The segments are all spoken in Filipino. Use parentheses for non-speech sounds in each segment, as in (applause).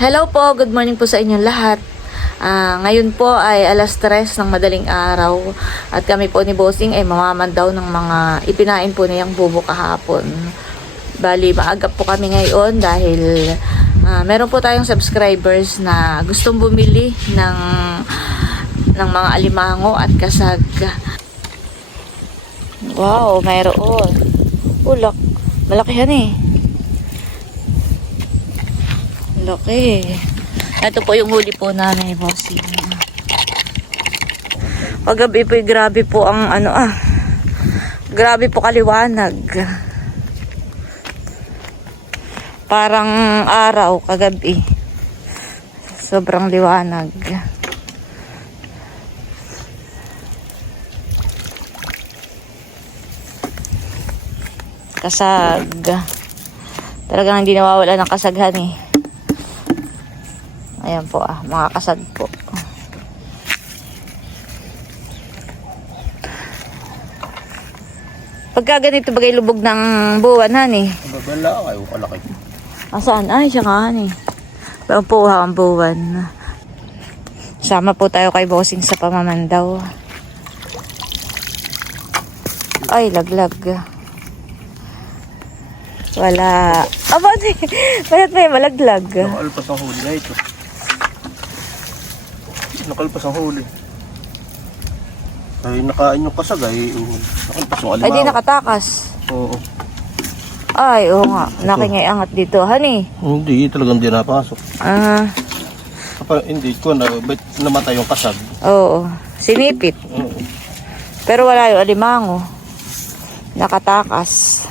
Hello po, good morning po sa inyong lahat. Ah, ngayon po ay alas 3 ng madaling araw at kami po ni Bossing ay mamaman daw ng mga ipinain po niyang bubo kahapon. Bali, maaga po kami ngayon dahil ah, meron po tayong subscribers na gustong bumili ng ng mga alimango at kasag. Wow, mayroon. Ulak. Malaki yan eh. Laki. Ito po yung huli po namin, bossing. Paggabi po, grabe po ang ano ah. Grabe po kaliwanag. Parang araw kagabi. Sobrang liwanag. Kasag. Talagang hindi nawawala ng kasaghan eh. Ayan po ah, mga kasag po. Pagka ganito bagay lubog ng buwan, hani. Babala kayo kalaki. Asaan? Ay, siya nga, hani. Pero po ang buwan. Sama po tayo kay Bossing sa pamamandaw. Ay, laglag. Wala. Aba. (laughs) Bayat may malaglag. Nakalpas ang huli na ito. Nakalpas ang huli. Ay, nakain yung kasag ay uh, nakalpas yung alimaw. Ay, di nakatakas. Oo. Ay, oo nga. Nakingay angat dito, honey. Hindi, talagang di napasok. Ah, Kapag hindi ko na, ba't namatay yung kasag? oo. Sinipit. Oo. Pero wala yung alimango. Nakatakas.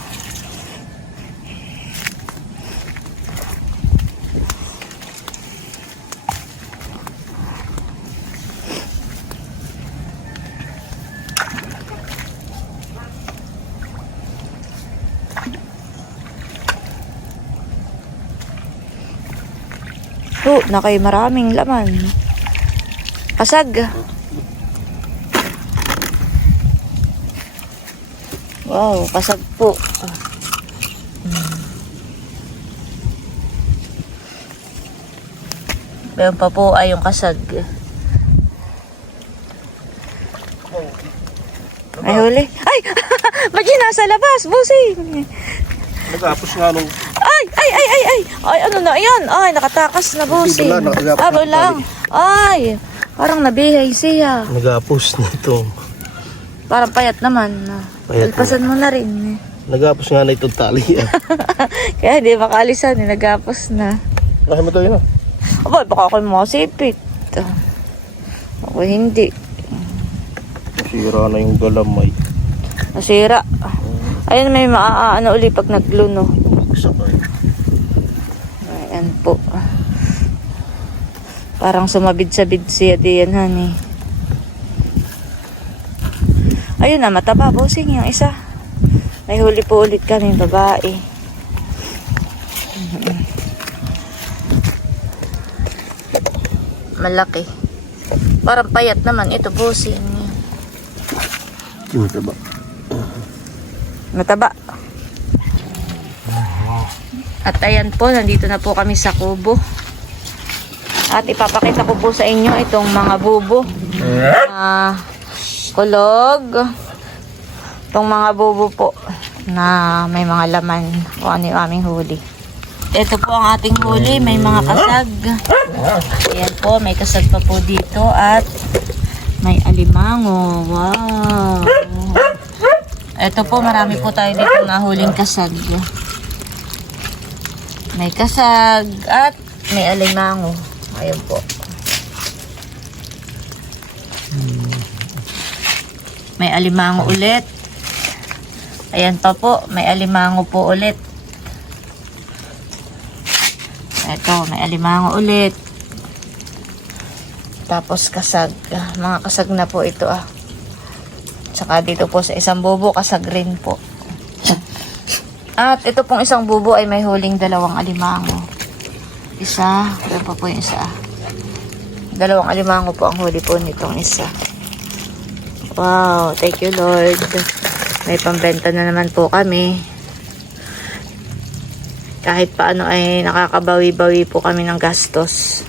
Oh, nakay maraming laman. Kasag. Wow, kasag po. Meron pa po ay yung kasag. Ay, huli. Ay! (laughs) Ba't nasa labas? Busing! Nagapos nga nung Ay! Ay! Ay! Ay! Ay! Ay! Ano na? Ayan! Ay! Nakatakas na busing. wala, nakagapos Ah, na lang. Ay! Parang nabihay siya. nagapos na ito. Parang payat naman. Payat Alpasan mo na rin. Nagapos nga na itong tali. (laughs) Kaya hindi makalisan. eh. Nagapos na. Nakaya mo ito yun ah. Aba, baka ako makasipit. Ako hindi. Sira na yung galamay. Nasira. Ayun, may maaano uli pag nagluno. Bagsak ay. Ayan po. Parang sumabid-sabid siya diyan, honey. Ayun na, mataba, bossing yung isa. May huli po ulit kami, babae. Malaki. Parang payat naman ito, bossing. Yung ba? Mataba. At ayan po, nandito na po kami sa kubo. At ipapakita ko po sa inyo itong mga bubo. Ah, kulog. Itong mga bubo po na may mga laman o ano yung aming huli. Ito po ang ating huli, may mga kasag. Ayan po, may kasag pa po dito at may alimango. Wow! Ito po, marami po tayo dito nahuling kasag. May kasag at may alimango. Ayun po. May alimango ulit. Ayan pa po, may alimango po ulit. Ito, may alimango ulit. Tapos kasag. Mga kasag na po ito ah. Tsaka dito po sa isang bubo, kasag rin po. At ito pong isang bubo ay may huling dalawang alimango. Isa, wala pa po yung isa. Dalawang alimango po ang huli po nitong isa. Wow, thank you Lord. May pambenta na naman po kami. Kahit paano ay nakakabawi-bawi po kami ng gastos.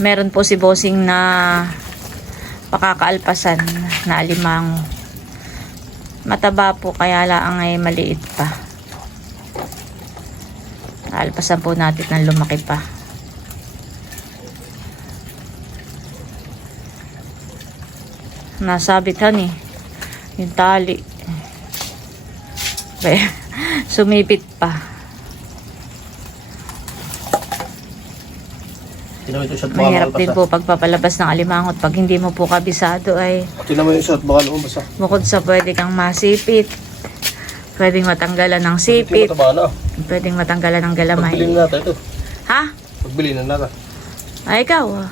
Meron po si Bossing na pakakaalpasan na alimango. Mataba po kaya lang ay maliit pa. Alpasan po natin ng lumaki pa. Nasabitan eh. Yung tali. (laughs) Sumipit pa. Tingnan mo ito shot baka Mahirap din po pagpapalabas ng alimangot. Pag hindi mo po kabisado ay ah. Tingnan mo yung shot baka lumabas ah. bukod sa pwede kang masipit, pwedeng matanggalan ng Ito sipit, na. pwedeng matanggalan ng Pagbili galamay. na natin ito. Ha? Pagbili na natin. Ay, ikaw ah.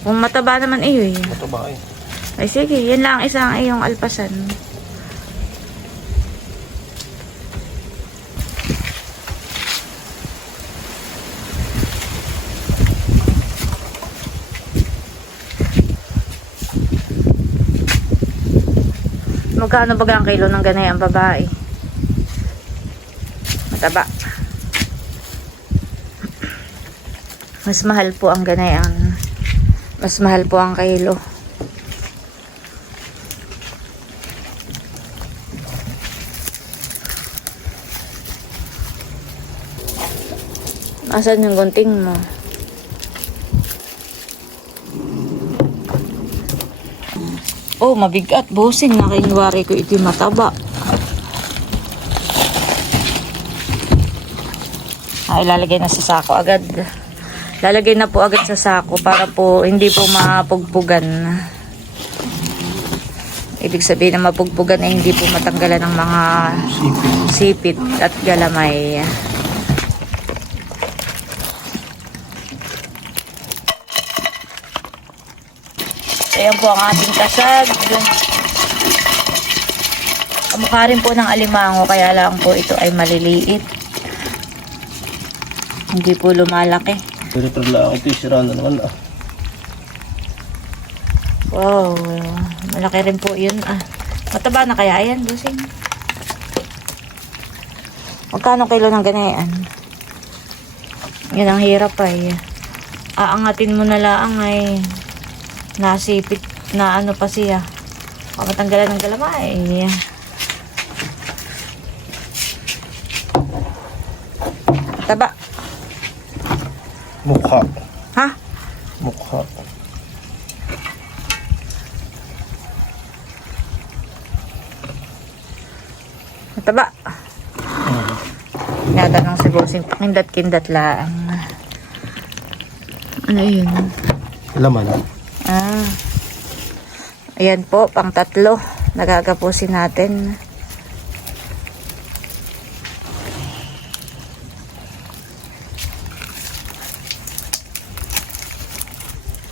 Kung mataba naman iyo eh. Mataba eh. Ay sige, yan lang ang isang iyong alpasan. Magkano ba ang kilo ng ganay ang babae? Mataba. Mas mahal po ang ganay ang mas mahal po ang kilo. Asan yung gunting mo? Oh, mabigat. Bosing. Nakinwari ko ito mataba. Ay, lalagay na sa sako agad. Lalagay na po agad sa sako para po hindi po mapugpugan. Ibig sabihin na mapugpugan ay hindi po matanggalan ng mga Sipit. sipit at galamay. Ayan po ang ating kasag. Kamukha rin po ng alimango kaya lang po ito ay maliliit. Hindi po lumalaki. Pero pero lang ito sira na naman ah. Wow, malaki rin po yun ah. Mataba na kaya yan, busing. Magkano kilo ng ganayan? Yan ang hirap ay. Aangatin mo na lang ay nasipit na ano pa siya. Kamatanggalan ng galamay. Taba. Mukha. Ha? Mukha. Mataba. Gaganon si Bossing. Pakindat-kindat lang. Ano yun? Laman. Ah. Ayan po, pang tatlo. Nagagapusin natin.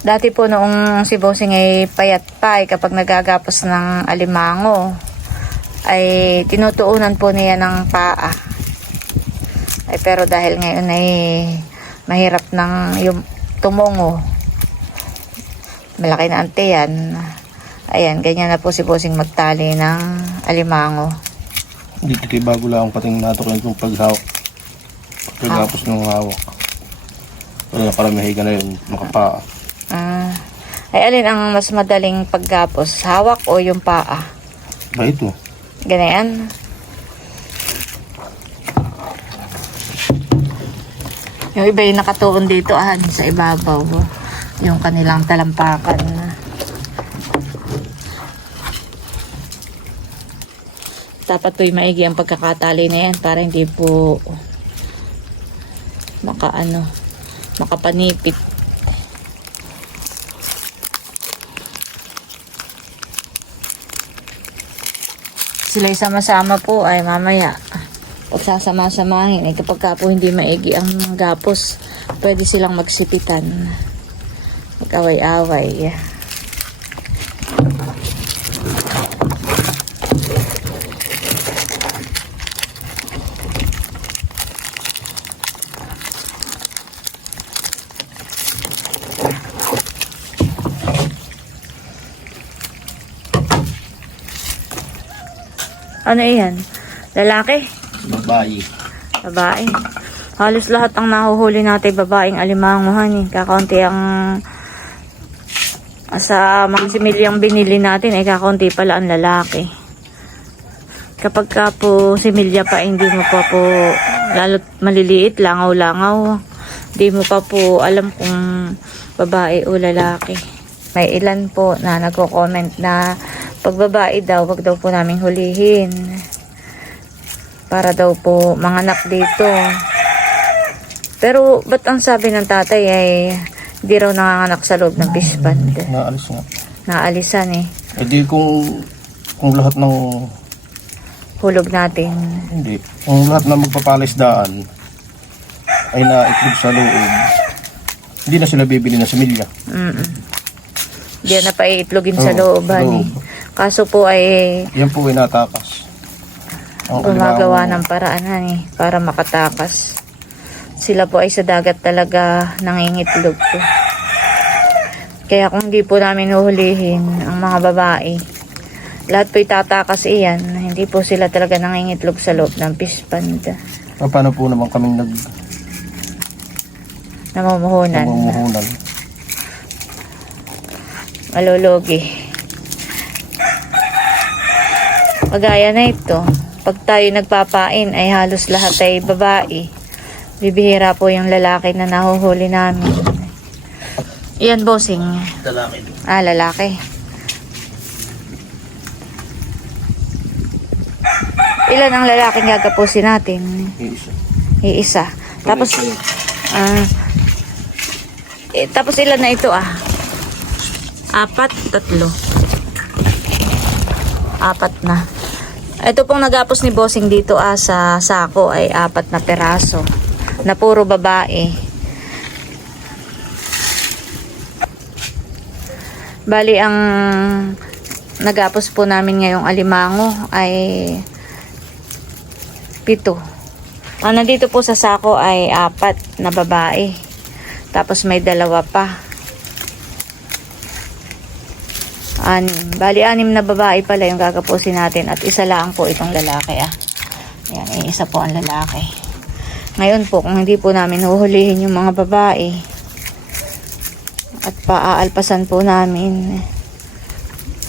Dati po noong si Bossing ay payat pa ay kapag nagagapos ng alimango ay tinutuunan po niya ng paa. Ay pero dahil ngayon ay mahirap ng yung tumongo malaki na ante yan. Ayan, ganyan na po si Bossing magtali ng alimango. Dito kay bago lang ang pating natok yung paghawak. Pagkapos ng hawak. Wala na para mahiga na yun. Makapaa. Ah, ay alin ang mas madaling paggapos? Hawak o yung paa? Ba ito? Ganyan. Yung iba yung nakatuon dito ah, sa ibabaw. Yung kanilang talampakan. Dapat po'y maigi ang pagkakatali na yan para hindi po maka ano, makapanipit. Sila'y sama-sama po ay mamaya pagsasama-samahin ay kapag ka po hindi maigi ang gapos pwede silang magsipitan Mag-away-away. Ano yan? Lalaki? Babae. Babae. Halos lahat ang nahuhuli natin babaeng alimanguhan eh. Kakaunti ang sa mga similyang binili natin ay kakaunti pala ang lalaki. Kapag ka po similya pa hindi mo pa po lalo't maliliit, langaw-langaw. Hindi mo pa po alam kung babae o lalaki. May ilan po na nagko-comment na pag babae daw, wag daw po namin hulihin. Para daw po manganak dito. Pero ba't ang sabi ng tatay ay di raw nanganganak sa loob ng fish pond? Naalis nga. Naalisan eh. E di kung, kung lahat ng, Hulog natin. hindi, kung lahat na magpapalisdaan ay naitlog sa loob, hindi na sila bibili na similya. Mm Di na pa iitlogin sa Oo, loob, sa loob. Kaso po ay Yan po ay natakas. Ang gumagawa ng paraan honey, para makatakas. Sila po ay sa dagat talaga nangingitlog po. Kaya kung hindi po namin huhulihin ang mga babae, lahat po itatakas iyan. Hindi po sila talaga nangingitlog sa loob ng fish pond. Paano po naman kaming nag Namumuhunan. namumuhunan? malulugi. Pagaya na ito, pag tayo nagpapain ay halos lahat ay babae. Bibihira po yung lalaki na nahuhuli namin. Iyan, bossing. Lalaki. Ah, lalaki. Ilan ang lalaking gagapusin natin? Isa. Iisa. Tapos, ah, eh, tapos ilan na ito ah? Apat, tatlo. Apat na. Ito pong nagapos ni Bossing dito ah, sa sako ay apat na peraso. Na puro babae. Bali, ang nagapos po namin ngayong alimango ay pito. Ang nandito po sa sako ay apat na babae. Tapos may dalawa pa. Anim. Bali, anim na babae pala yung gagapusin natin at isa lang po itong lalaki ah. Ayan, eh, isa po ang lalaki. Ngayon po, kung hindi po namin huhulihin yung mga babae at paaalpasan po namin,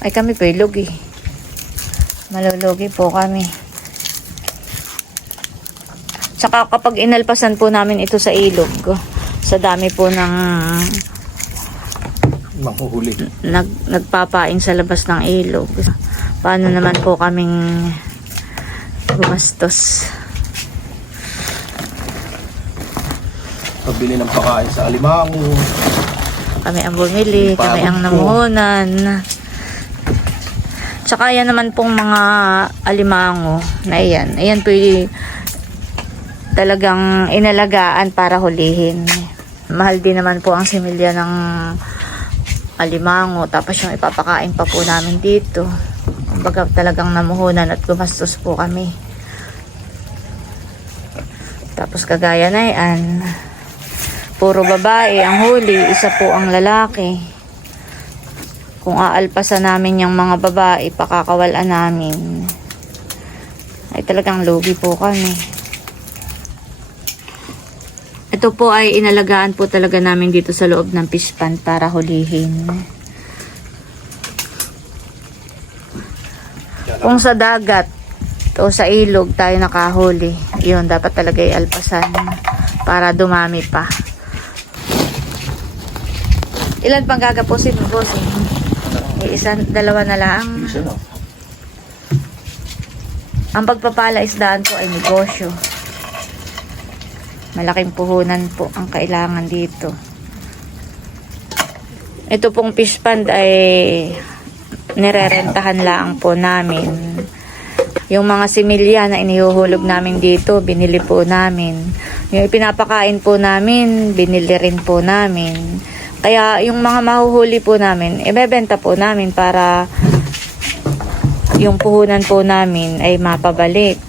ay kami po lugi. Malulugi po kami. Tsaka kapag inalpasan po namin ito sa ilog, sa dami po ng Manghuhuli. nag, nagpapain sa labas ng ilog. Paano naman po kaming gumastos? Pabili ng pakain sa alimango. Kami ang bumili, kami ang namuhunan. Tsaka yan naman pong mga alimango na iyan. Ayan po yung talagang inalagaan para hulihin. Mahal din naman po ang similya ng alimango. Tapos yung ipapakain pa po namin dito. Kumbaga talagang namuhunan at gumastos po kami. Tapos kagaya na yan. Puro babae ang huli, isa po ang lalaki. Kung aalpasan namin yung mga babae, pakakawalan namin. Ay talagang lugi po kami. Ito po ay inalagaan po talaga namin dito sa loob ng fish pond para hulihin. Kung sa dagat o sa ilog tayo nakahuli, yun dapat talaga alpasan para dumami pa. Ilan pang gagapusin mo, bossing? Eh, isa, dalawa na lang. Ang pagpapala isdaan po ay negosyo. Malaking puhunan po ang kailangan dito. Ito pong fish pond ay nirerentahan lang po namin. Yung mga similya na inihuhulog namin dito, binili po namin. Yung ipinapakain po namin, binili rin po namin. Kaya yung mga mahuhuli po namin, ibebenta po namin para yung puhunan po namin ay mapabalik.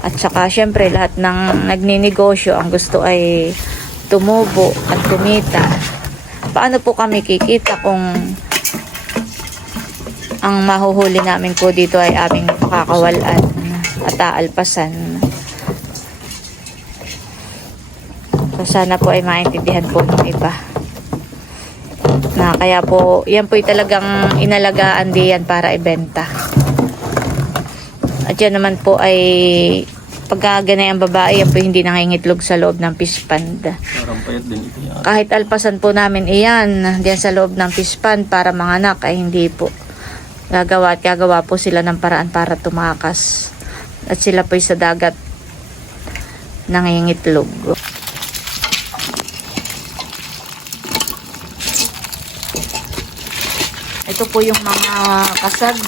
At saka syempre lahat ng nagninegosyo ang gusto ay tumubo at kumita. Paano po kami kikita kung Ang mahuhuli namin po dito ay aming pakakawalan at aalpasan. So sana po ay maintindihan po ng iba. Na kaya po, yan po talagang inalagaan diyan para ibenta. At yan naman po ay pagka ganay ang babae, yan po hindi nangingitlog sa loob ng fish pond. Kahit alpasan po namin iyan diyan sa loob ng fish pond para manganak ay hindi po. Gagawa at gagawa po sila ng paraan para tumakas. At sila po sa dagat nangingitlog. Ito po yung mga kasag.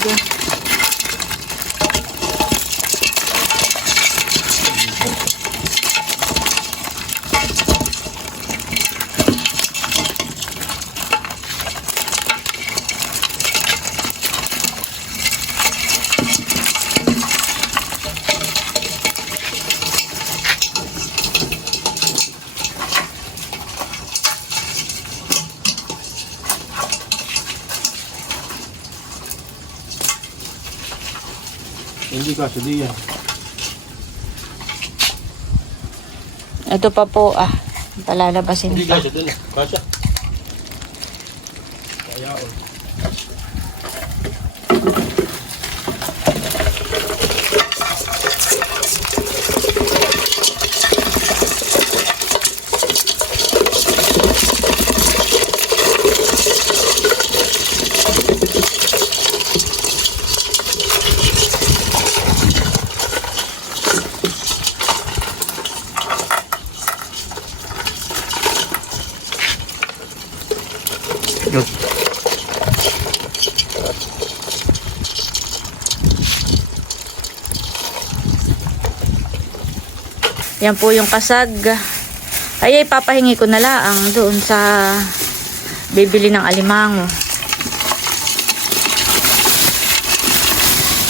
Hindi kasi di yan. Ito pa po ah. Palalabasin Hindi pa. kasi dun. Kasya. Yan po yung kasag. Ay, ay papahingi ko na laang doon sa bibili ng alimango.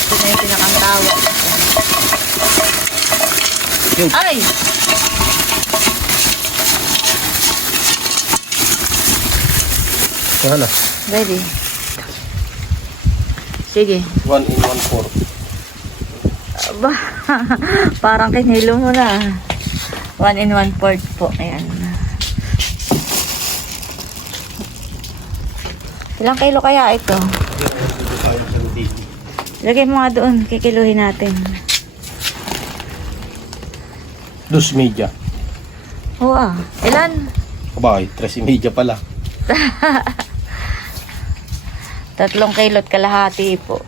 Ito na yung pinakantawa. Ay! Wala. Ready. Sige. 1 in 1 4 ba? (laughs) Parang kinilo mo na. 1 in 1 fourth po. Ayan. Ilang kilo kaya ito? Lagay mo nga doon. Kikiluhin natin. Dos media. Oo ah. Ilan? Abay, tres y media pala. (laughs) Tatlong kilot kalahati po.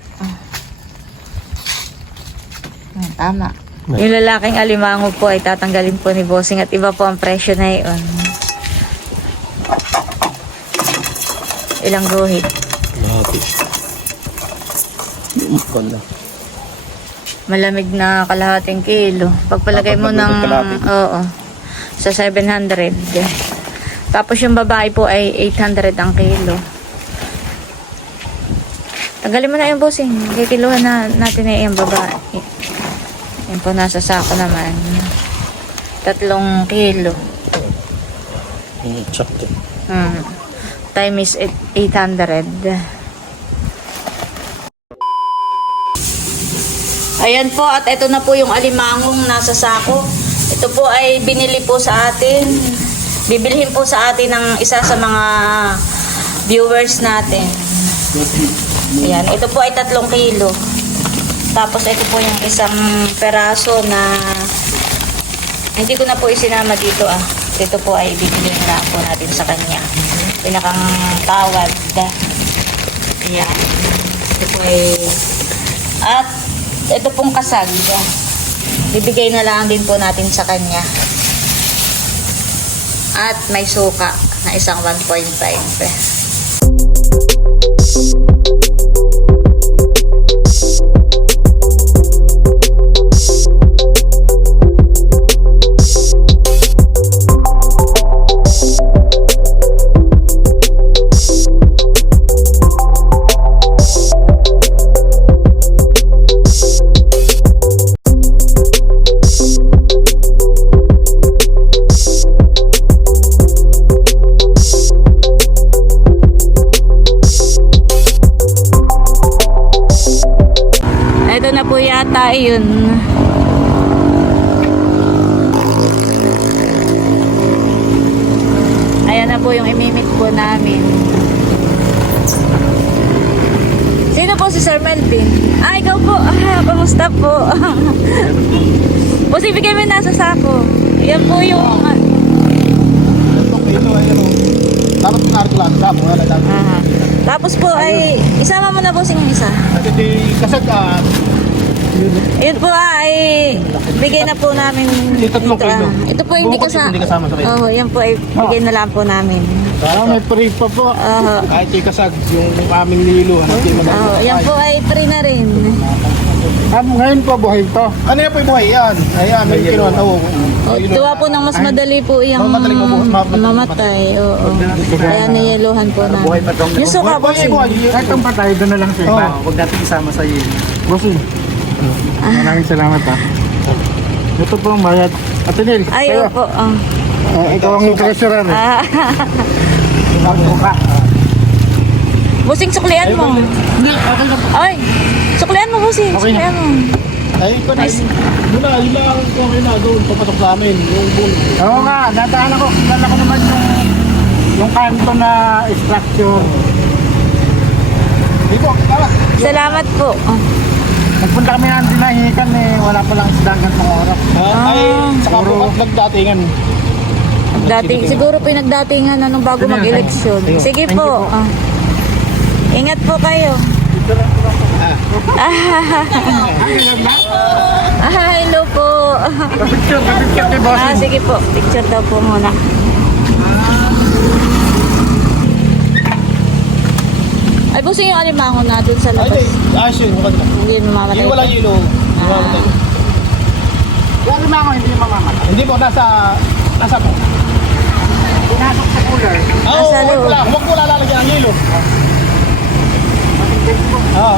Tama. Yung lalaking alimango po ay tatanggalin po ni Bossing at iba po ang presyo na yun. Ilang guhit? Lahati. Wala. Malamig na kalahating kilo. Pagpalagay mo ng... Oo. Sa 700. Tapos yung babae po ay 800 ang kilo. Tanggalin mo na yung bossing. Kikiluhan na natin na yung babae. Yan po nasa sako naman. Tatlong kilo. Hmm, sakto. Hmm. Time is eight- 800. Ayan po, at ito na po yung alimangong nasa sako. Ito po ay binili po sa atin. Bibilhin po sa atin ng isa sa mga viewers natin. Ayan, ito po ay tatlong kilo. Tapos ito po yung isang peraso na hindi ko na po isinama dito ah. Ito po ay bibili na po natin sa kanya. Pinakang tawad. Ayan. Ito po ay... At ito pong kasag. Bibigay na lang din po natin sa kanya. At may suka na isang 1.5. po si Sir Melvin? Ah, ikaw po. (laughs) Ah, kamusta po? Boss, ibigay mo yung nasa sako. Yan po yung... ah, Ito, ito ay ano. Dapat sa mga lalaki. Ah. Tapos po ay isama mo na po yung isa. Kasi di kasag ah, Ayun po ah, ay bigay na po namin. Ito, ah. Ito po hindi kasama. hindi kasama sa. Oo, yan po ay bigay na lang po namin. Parang may free pa po. Oo. Kahit yung kasag, yung aming nilo. Hindi Oo, yan po ay free na rin. Ah, ngayon po buhay to. Ano yan po yung buhay? Yan. Ayan, may kinuha. Oo. O, tuwa po ng mas madali po ma- mamatay. Oo. Kaya niyeluhan po na. Buhay pa tong- Yung suka po. Buhay, buhay. Kahit ang patay, doon na lang sa iba. Oo. Huwag natin isama sa iyo. Bossing. Maraming salamat ha. Ito po ang bayad. Ate Nel, Ay, kayo. opo. ah. Ah, ikaw ang treasurer. eh. Ah, (laughs) busing suklian mo. Hindi, okay na po. Ay, suklian mo busing. Okay na. Suklian mo. Ay, ito na. Nice. Yun na, yun lang ang okay na doon. Papasok sa amin. Yung bull. Oo nga, dadaan ako. Kilala ko naman yung yung kanto na structure. Hindi po, tara. Salamat po. Ah. Nagpunta kami ng dinahikan eh, wala pa lang isda hanggang mga oras. Ah, ay, Ah. saka po Puro- nagdatingan. Dati, siguro po yung nagdatingan na nung bago mag-eleksyon. Sige po. ah. Ingat po kayo. Ah, hello po. Kapicture, kapicture kay boss. Ah, sige po. Picture daw po muna. Ay, buso yung alimango na dun sa Ay, labas. Hindi. Ayos yun. Huwag na. Hindi mamamatay. Yung walang yelo. mamamatay. Yung lima ko hindi mamamatay. Hindi po, nasa... Nasa po. Pinasok sa cooler. Ah, Nasa Oo, loob. huwag mo lalagyan ng yelo. Oo.